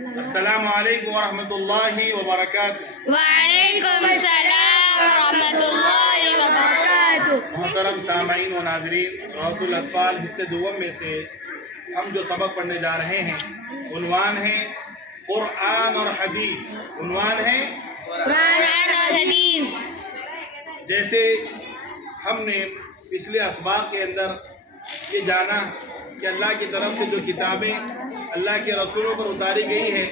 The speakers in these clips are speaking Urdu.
السلام علیکم ورحمۃ اللہ وبرکاتہ۔ وعلیکم السلام ورحمۃ اللہ وبرکاتہ۔ محترم سامعین و ناظرین، روضۃ الاطفال حصے دوم میں سے ہم جو سبق پڑھنے جا رہے ہیں عنوان ہے قرآن اور حدیث۔ عنوان ہے قرآن اور حدیث۔ جیسے ہم نے پچھلے اسباق کے اندر یہ جانا کہ اللہ کی طرف سے جو کتابیں اللہ کے رسولوں پر اتاری گئی ہے،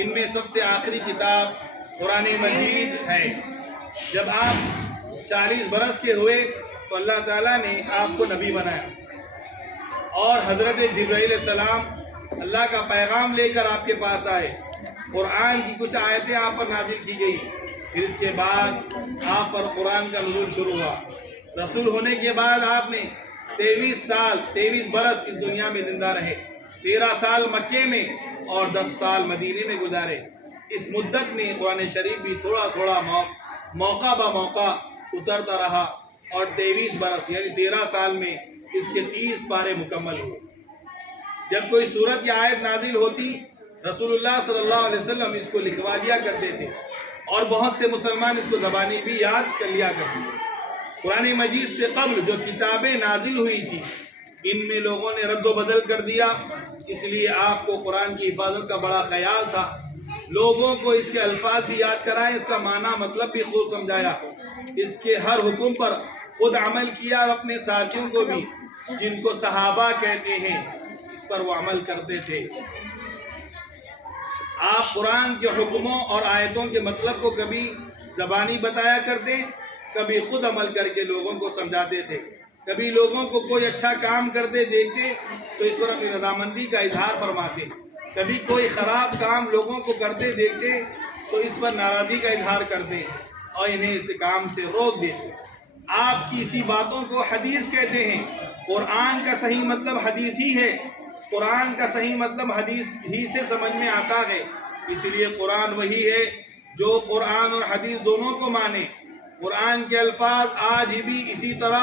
ان میں سب سے آخری کتاب قرآن مجید ہے۔ جب آپ 40 برس کے ہوئے تو اللہ تعالیٰ نے آپ کو نبی بنایا اور حضرت جبرائیل علیہ السلام اللہ کا پیغام لے کر آپ کے پاس آئے۔ قرآن کی کچھ آیتیں آپ پر نازل کی گئی، پھر اس کے بعد آپ پر قرآن کا نزول شروع ہوا۔ رسول ہونے کے بعد آپ نے 23 برس اس دنیا میں زندہ رہے، 13 سال مکے میں اور 10 سال مدینے میں گزارے۔ اس مدت میں قرآن شریف بھی تھوڑا تھوڑا موقع با موقع اترتا رہا اور 23 برس یعنی 13 سال میں اس کے 30 پارے مکمل ہوئے۔ جب کوئی سورت یا آیت نازل ہوتی، رسول اللہ صلی اللہ علیہ وسلم اس کو لکھوا دیا کرتے تھے اور بہت سے مسلمان اس کو زبانی بھی یاد کر لیا کرتے تھے۔ قرآن مجید سے قبل جو کتابیں نازل ہوئی تھی، ان میں لوگوں نے رد و بدل کر دیا، اس لیے آپ کو قرآن کی حفاظت کا بڑا خیال تھا۔ لوگوں کو اس کے الفاظ بھی یاد کرائے، اس کا معنی مطلب بھی خوب سمجھایا، اس کے ہر حکم پر خود عمل کیا اور اپنے ساتھیوں کو بھی، جن کو صحابہ کہتے ہیں، اس پر وہ عمل کرتے تھے۔ آپ قرآن کے حکموں اور آیتوں کے مطلب کو کبھی زبانی بتایا کرتے، کبھی خود عمل کر کے لوگوں کو سمجھاتے تھے۔ کبھی لوگوں کو کوئی اچھا کام کرتے دیکھتے تو اس پر اپنی رضامندی کا اظہار فرماتے، کبھی کوئی خراب کام لوگوں کو کرتے دیکھتے تو اس پر ناراضی کا اظہار کرتے اور انہیں اس کام سے روک دیتے۔ آپ کی اسی باتوں کو حدیث کہتے ہیں۔ قرآن کا صحیح مطلب حدیث ہی ہے، قرآن کا صحیح مطلب حدیث ہی سے سمجھ میں آتا ہے۔ اس لیے قرآن وہی ہے جو قرآن اور حدیث دونوں کو مانے۔ قرآن کے الفاظ آج بھی اسی طرح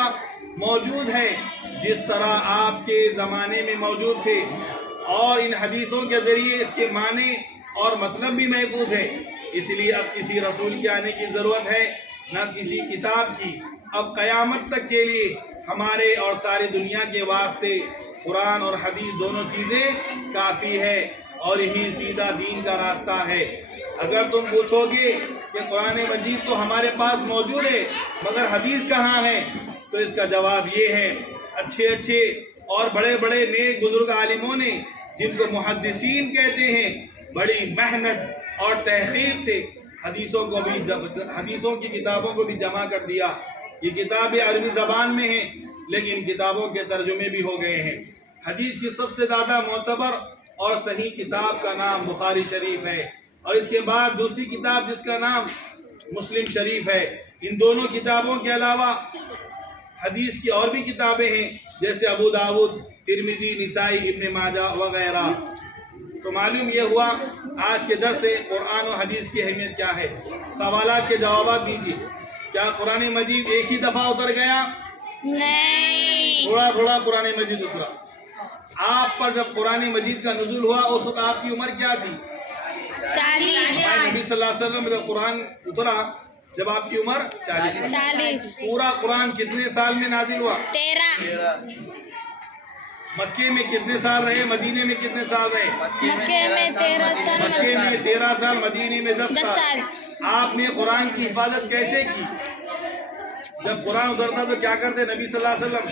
موجود ہیں جس طرح آپ کے زمانے میں موجود تھے، اور ان حدیثوں کے ذریعے اس کے معنی اور مطلب بھی محفوظ ہے۔ اس لیے اب کسی رسول کے آنے کی ضرورت ہے، نہ کسی کتاب کی۔ اب قیامت تک کے لیے ہمارے اور ساری دنیا کے واسطے قرآن اور حدیث دونوں چیزیں کافی ہے، اور یہی سیدھا دین کا راستہ ہے۔ اگر تم پوچھو گے کہ قرآن مجید تو ہمارے پاس موجود ہے مگر حدیث کہاں ہے، تو اس کا جواب یہ ہے، اچھے اور بڑے بڑے نیک بزرگ عالموں نے، جن کو محدثین کہتے ہیں، بڑی محنت اور تحقیق سے حدیثوں کی کتابوں کو بھی جمع کر دیا۔ یہ کتابیں عربی زبان میں ہیں لیکن کتابوں کے ترجمے بھی ہو گئے ہیں۔ حدیث کی سب سے زیادہ معتبر اور صحیح کتاب کا نام بخاری شریف ہے، اور اس کے بعد دوسری کتاب جس کا نام مسلم شریف ہے۔ ان دونوں کتابوں کے علاوہ حدیث کی اور بھی کتابیں ہیں، جیسے ابو داؤد، ترمذی، نسائی، ابن ماجہ وغیرہ۔ تو معلوم یہ ہوا آج کے درس سے قرآن و حدیث کی اہمیت کیا ہے۔ سوالات کے جوابات دیجیے۔ کیا قرآن مجید ایک ہی دفعہ اتر گیا؟ نہیں، تھوڑا تھوڑا قرآن مجید اترا۔ آپ پر جب قرآن مجید کا نزول ہوا اس وقت آپ کی عمر کیا تھی؟ 40۔ نبی صلی اللہ علیہ وسلم جب قرآن اترا جب آپ کی عمر 40۔ پورا قرآن کتنے سال میں نازل ہوا؟ 13۔ مکے میں کتنے سال رہے؟ مدینے میں کتنے سال رہے؟ مکے میں 13 سال، مکے میں 13 سال، مدینے میں 10 10 سال۔ سال۔ آپ نے قرآن کی حفاظت کیسے کی؟ جب قرآن اترتا تو کیا کرتے؟ نبی صلی اللہ علیہ وسلم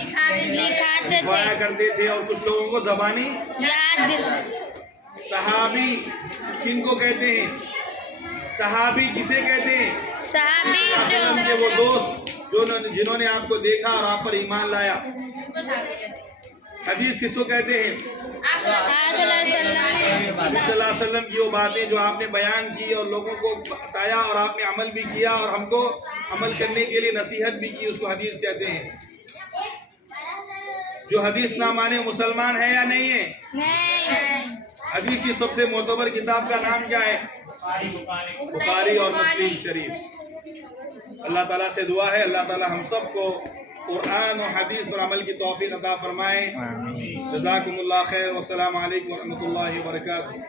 لکھاتے پڑھایا تھے، کرتے تھے اور کچھ لوگوں کو زبانی۔ یاد دلاتے۔ صحابی کن کو کہتے ہیں؟ صحابی کسے کہتے ہیں؟ صحابی کے وہ دوست جنہوں نے آپ کو دیکھا اور آپ پر ایمان لایا۔ حدیث کس کو کہتے ہیں؟ صلی اللہ علیہ وسلم۔ نبی صلی اللہ علیہ وسلم کی وہ باتیں جو آپ نے بیان کی اور لوگوں کو بتایا اور آپ نے عمل بھی کیا اور ہم کو عمل کرنے کے لیے نصیحت بھی کی، اس کو حدیث کہتے ہیں۔ جو حدیث نہ مانے مسلمان ہے یا نہیں ہے؟ نہیں۔ حدیث کی سب سے معتبر کتاب کا نام کیا ہے؟ بخاری اور مسلم شریف۔ اللہ تعالیٰ سے دعا ہے اللہ تعالیٰ ہم سب کو قرآن و حدیث پر عمل کی توفیق عطا فرمائے۔ جزاکم اللہ خیر، والسلام علیکم ورحمۃ اللہ وبرکاتہ۔